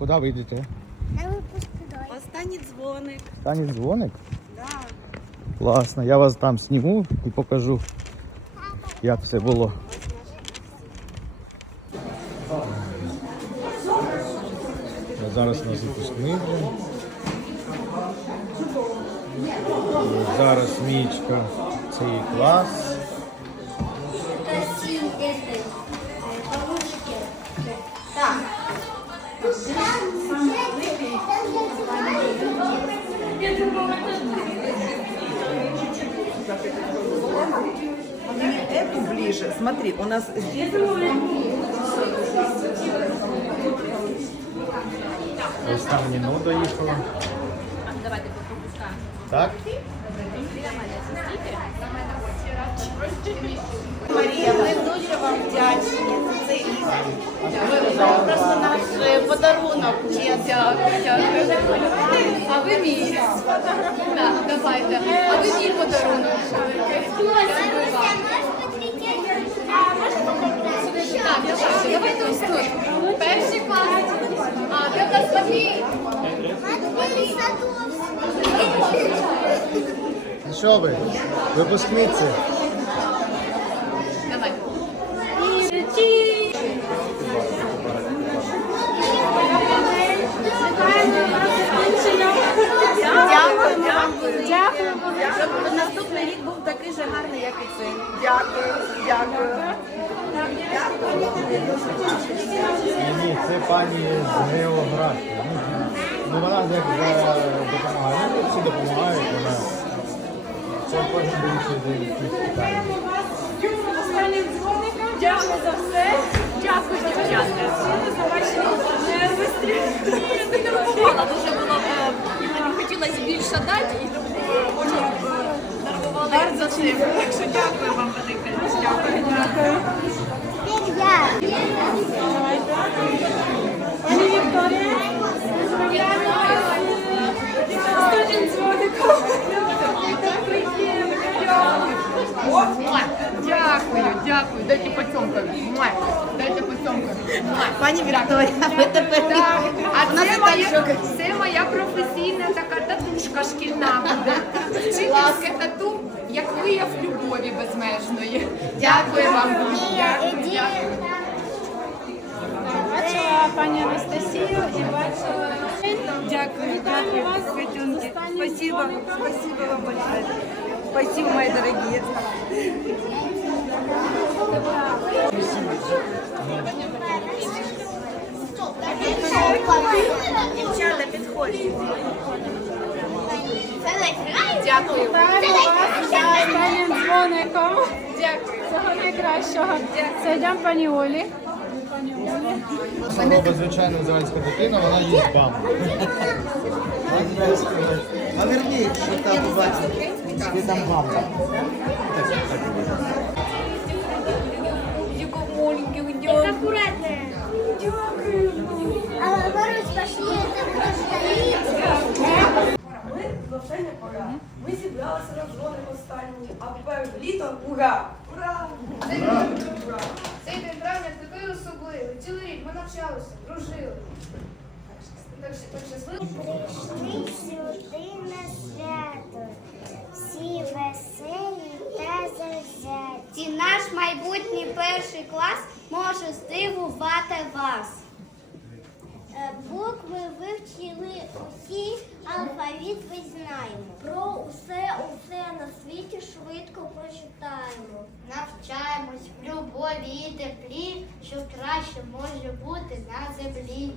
Куди ви йдете? Останній дзвоник. Останній дзвоник? Да. Класно. Я вас там сніму і покажу, як все було. А Зараз нас випускний. Зараз Мічка, це її клас. Смотри, у нас здесь Останнє доїхало. Давайте попускаємо. Так? Марія, ми дуже вам вдячні. Це Ігор. Ви просто наш е, подарунок. Дякую, дякую. А ви мій. Так, давайте. А ви мій подарунок. Дякую вам. Так, давайте, тут. Перший клас. А, де в нас Матвій? Ну Що ви? Випускниці. Давай. Дякую. Щоб наступний рік був такий же гарний, як і цей. Дякую. Дякую. Ні, це пані з географії. Ну, Ну вона як допомагає. Ну, всі допомагають, вона. Це кожен вирішує якісь питання. Дякую за все. Дякую, дівчатка. За ваші нервості. Нервувала, дуже було е, мені хотілося більше дати і тому е, нервувала за цим. Так що дякую вам велике. Дякую. Victoria. Дякую, дякую. Дайте поцьомкові. Дайте поцьомкові. Пані Вікторія, ви тепер. А це моя, це моя професійна така татушка шкільна буде. Вчительське тату, як вияв любові безмежної. Дякую вам. Дякую, дякую. Бачила пані Анастасію і бачила. Дякую. Дякую вас. Спасибо. Спасибо вам большое. Спасибо, мои дорогие. Дівчата, підходьте. Дякую. Останнім дзвоником. Дякую. Всього найкращого. Це йдемо пані Олі. Хвороба, звичайно, називається дитина, вона їсть бамбу. А верні, що там побачив, що там бабка. Аккуратно. А Марусь, пошли, это просто Ми навчання пора. Ми зібралися на дзвоник останній, а перед літом ура! Ура! Цей день травня такий особливий. Цілий рік ми навчалися, дружили. Так, так щасливо. Перший клас може здивувати вас. Е, Букви вивчили усі, алфавіт ви знаємо. Про усе, усе на світі швидко прочитаємо. Навчаємось в любові і теплі, що краще може бути на землі.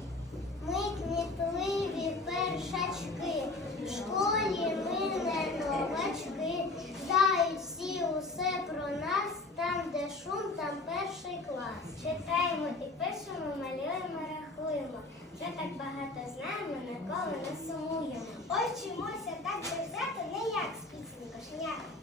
Ми кмітливі першачки, в школі ми не новачки. Знають всі усе про нас, там, де шум, там перший клас. Читаємо і пишемо, малюємо, рахуємо. Вже так багато знаємо, ніколи не сумуємо. Ой, вчимося так завзято, не як з пісні Треба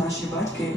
наші батьки.